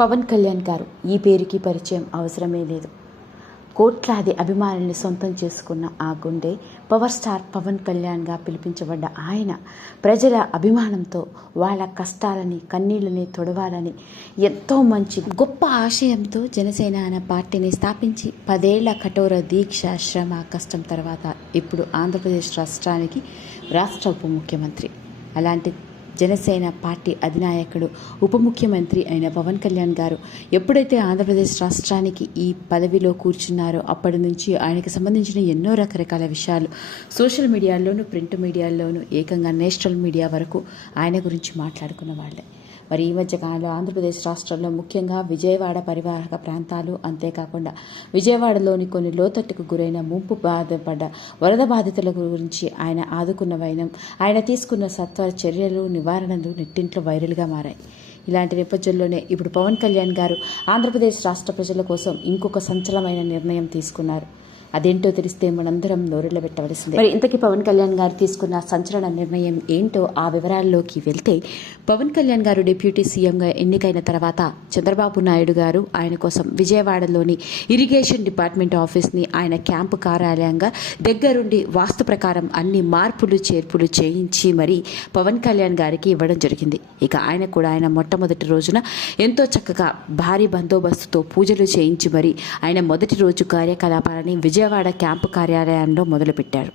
పవన్ కళ్యాణ్ గారు ఈ పేరుకి పరిచయం అవసరమే లేదు. కోట్లాది అభిమానుల్ని సొంతం చేసుకున్న ఆ గుండె పవర్ స్టార్ పవన్ కళ్యాణ్గా పిలిపించబడ్డ ఆయన ప్రజల అభిమానంతో వాళ్ళ కష్టాలని కన్నీళ్ళని తొడవాలని ఎంతో మంచి గొప్ప ఆశయంతో జనసేన అనే పార్టీని స్థాపించి పదేళ్ళ కఠోర దీక్ష శ్రమ కష్టం తర్వాత ఇప్పుడు ఆంధ్రప్రదేశ్ రాష్ట్రానికి రాష్ట్ర ఉప ముఖ్యమంత్రి. అలాంటి జనసేన పార్టీ అధినాయకుడు ఉప ముఖ్యమంత్రి అయిన పవన్ కళ్యాణ్ గారు ఎప్పుడైతే ఆంధ్రప్రదేశ్ రాష్ట్రానికి ఈ పదవిలో కూర్చున్నారో అప్పటి నుంచి ఆయనకు సంబంధించిన ఎన్నో రకరకాల విషయాలు సోషల్ మీడియాల్లోనూ ప్రింట్ మీడియాల్లోనూ ఏకంగా నేషనల్ మీడియా వరకు ఆయన గురించి మాట్లాడుకున్న వాళ్ళే. మరి ఈ మధ్య కాలంలో ఆంధ్రప్రదేశ్ రాష్ట్రంలో ముఖ్యంగా విజయవాడ పరివాహక ప్రాంతాలు అంతేకాకుండా విజయవాడలోని కొన్ని లోతట్టుకు గురైన ముంపు బాధపడ్డ వరద బాధితుల గురించి ఆయన ఆదుకున్న వైనం ఆయన తీసుకున్న సత్వ చర్యలు నివారణలు నెట్టింట్లో వైరల్గా మారాయి. ఇలాంటి నేపథ్యంలోనే ఇప్పుడు పవన్ కళ్యాణ్ గారు ఆంధ్రప్రదేశ్ రాష్ట్ర ప్రజల కోసం ఇంకొక సంచలమైన నిర్ణయం తీసుకున్నారు. అదేంటో తెలిస్తే మనందరం నోరెళ్ళ పెట్టవలసిందే. మరి ఇంతకీ పవన్ కళ్యాణ్ గారు తీసుకున్న సంచలన నిర్ణయం ఏంటో ఆ వివరాల్లోకి వెళ్తే పవన్ కళ్యాణ్ గారు డిప్యూటీ సీఎంగా ఎన్నికైన తర్వాత చంద్రబాబు నాయుడు గారు ఆయన కోసం విజయవాడలోని ఇరిగేషన్ డిపార్ట్మెంట్ ఆఫీస్ని ఆయన క్యాంపు కార్యాలయంగా దగ్గరుండి వాస్తు ప్రకారం అన్ని మార్పులు చేర్పులు చేయించి మరి పవన్ కళ్యాణ్ గారికి ఇవ్వడం జరిగింది. ఇక ఆయన కూడా ఆయన మొట్టమొదటి రోజున ఎంతో చక్కగా భారీ బందోబస్తుతో పూజలు చేయించి మరి ఆయన మొదటి రోజు కార్యకలాపాలని విజయ విజయవాడ క్యాంపు కార్యాలయంలో మొదలుపెట్టారు.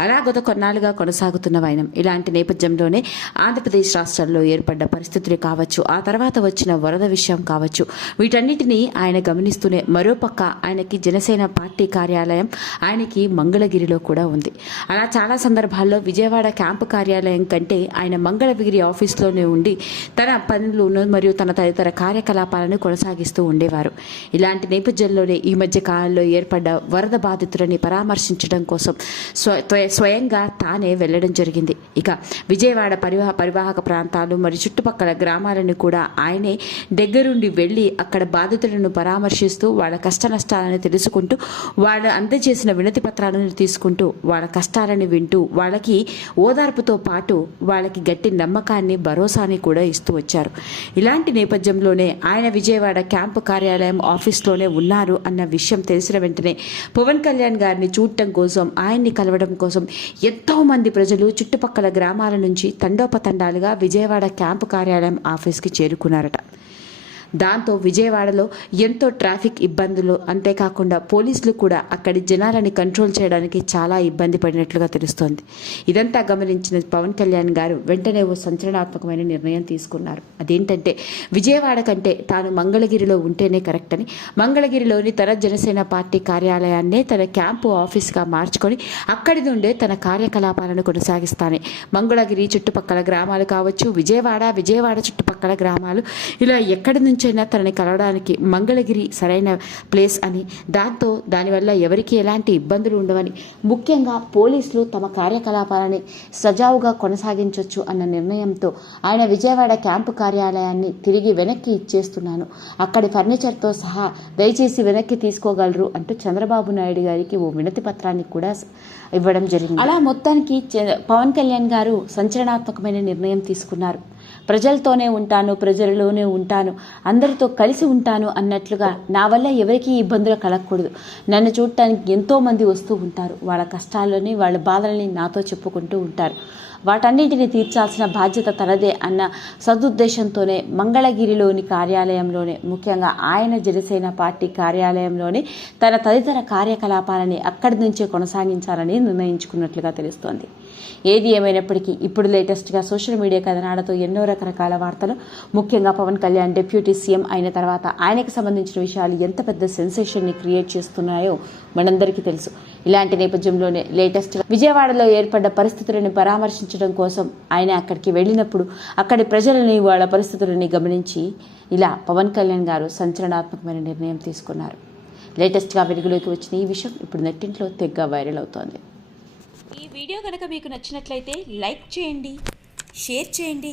అలా గత కొన్నాళ్ళుగా కొనసాగుతున్న వైనం. ఇలాంటి నేపథ్యంలోనే ఆంధ్రప్రదేశ్ రాష్ట్రంలో ఏర్పడ్డ పరిస్థితులు కావచ్చు ఆ తర్వాత వచ్చిన వరద విషయం కావచ్చు వీటన్నిటినీ ఆయన గమనిస్తూనే మరోపక్క ఆయనకి జనసేన పార్టీ కార్యాలయం ఆయనకి మంగళగిరిలో కూడా ఉంది. అలా చాలా సందర్భాల్లో విజయవాడ క్యాంపు కార్యాలయం కంటే ఆయన మంగళగిరి ఆఫీస్లోనే ఉండి తన పనులను మరియు తన తదితర కార్యకలాపాలను కొనసాగిస్తూ ఉండేవారు. ఇలాంటి నేపథ్యంలోనే ఈ మధ్య కాలంలో ఏర్పడ్డ వరద బాధితులని పరామర్శించడం కోసం స్వ స్వయంగా తానే వెళ్ళడం జరిగింది. ఇక విజయవాడ పరివాహ పరివాహక ప్రాంతాలు మరియు చుట్టుపక్కల గ్రామాలను కూడా ఆయనే దగ్గరుండి వెళ్ళి అక్కడ బాధితులను పరామర్శిస్తూ వాళ్ళ కష్ట నష్టాలను తెలుసుకుంటూ వాళ్ళ అందజేసిన వినతి పత్రాలను తీసుకుంటూ వాళ్ళ కష్టాలను వింటూ వాళ్ళకి ఓదార్పుతో పాటు వాళ్ళకి గట్టి నమ్మకాన్ని భరోసాని కూడా ఇస్తూ వచ్చారు. ఇలాంటి నేపథ్యంలోనే ఆయన విజయవాడ క్యాంపు కార్యాలయం ఆఫీస్లోనే ఉన్నారు అన్న విషయం తెలిసిన వెంటనే పవన్ కళ్యాణ్ గారిని చూడటం కోసం ఆయన్ని కలవడం కోసం ఎంతో మంది ప్రజలు చుట్టుపక్కల గ్రామాల నుంచి తండోపతండాలుగా విజయవాడ క్యాంపు కార్యాలయం ఆఫీస్కి చేరుకున్నారట. దాంతో విజయవాడలో ఎంతో ట్రాఫిక్ ఇబ్బందులు. అంతేకాకుండా పోలీసులు కూడా అక్కడి జనాలని కంట్రోల్ చేయడానికి చాలా ఇబ్బంది పడినట్లుగా తెలుస్తోంది. ఇదంతా గమనించిన పవన్ కళ్యాణ్ గారు వెంటనే ఓ సంచలనాత్మకమైన నిర్ణయం తీసుకున్నారు. అదేంటంటే విజయవాడ కంటే తాను మంగళగిరిలో ఉంటేనే కరెక్ట్ అని మంగళగిరిలోని తన జనసేన పార్టీ కార్యాలయాన్నే తన క్యాంపు ఆఫీస్గా మార్చుకొని అక్కడి నుండే తన కార్యకలాపాలను కొనసాగిస్తానే. మంగళగిరి చుట్టుపక్కల గ్రామాలు కావచ్చు విజయవాడ విజయవాడ చుట్టుపక్కల గ్రామాలు ఇలా ఎక్కడి నుంచైనా తనని కలవడానికి మంగళగిరి సరైన ప్లేస్ అని. దాంతో దానివల్ల ఎవరికి ఎలాంటి ఇబ్బందులు ఉండవని. ముఖ్యంగా పోలీసులు తమ కార్యకలాపాలని సజావుగా కొనసాగించవచ్చు అన్న నిర్ణయంతో ఆయన విజయవాడ క్యాంపు కార్యాలయాన్ని తిరిగి వెనక్కి ఇచ్చేస్తున్నాను. అక్కడి ఫర్నిచర్తో సహా దయచేసి వెనక్కి తీసుకోగలరు అంటూ చంద్రబాబు నాయుడు గారికి ఓ వినతి పత్రాన్ని కూడా ఇవ్వడం జరిగింది. అలా మొత్తానికి పవన్ కళ్యాణ్ గారు సంచలనాత్మకమైన నిర్ణయం తీసుకున్నారు. ప్రజలతోనే ఉంటాను ప్రజలలోనే ఉంటాను అందరితో కలిసి ఉంటాను అన్నట్లుగా నా వల్ల ఎవరికీ ఇబ్బందులు కలగకూడదు. నన్ను చూడటానికి ఎంతోమంది వస్తూ ఉంటారు. వాళ్ళ కష్టాలని వాళ్ళ బాధలని నాతో చెప్పుకుంటూ ఉంటారు. వాటన్నింటిని తీర్చాల్సిన బాధ్యత తనదే అన్న సదుద్దేశంతోనే మంగళగిరిలోని కార్యాలయంలోనే ముఖ్యంగా ఆయన జనసేన పార్టీ కార్యాలయంలోనే తన తదితర కార్యకలాపాలని అక్కడి నుంచే కొనసాగించాలని నిర్ణయించుకున్నట్లుగా తెలుస్తోంది. ఏది ఏమైనప్పటికీ ఇప్పుడు లేటెస్ట్గా సోషల్ మీడియా కథనాలతో ఎన్నో రకరకాల వార్తలు. ముఖ్యంగా పవన్ కళ్యాణ్ డిప్యూటీ సీఎం అయిన తర్వాత ఆయనకు సంబంధించిన విషయాలు ఎంత పెద్ద సెన్సేషన్ని క్రియేట్ చేస్తున్నాయో మనందరికీ తెలుసు. ఇలాంటి నేపథ్యంలోనే లేటెస్ట్గా విజయవాడలో ఏర్పడ్డ పరిస్థితులను పరామర్శించడం కోసం ఆయన అక్కడికి వెళ్ళినప్పుడు అక్కడి ప్రజలని వాళ్ళ పరిస్థితులని గమనించి ఇలా పవన్ కళ్యాణ్ గారు సంచలనాత్మకమైన నిర్ణయం తీసుకున్నారు. లేటెస్ట్గా వెలుగులోకి వచ్చిన ఈ విషయం ఇప్పుడు నెట్టింట్లో తెగ్గ వైరల్ అవుతోంది. ఈ వీడియో కనుక మీకు నచ్చినట్లయితే లైక్ చేయండి షేర్ చేయండి.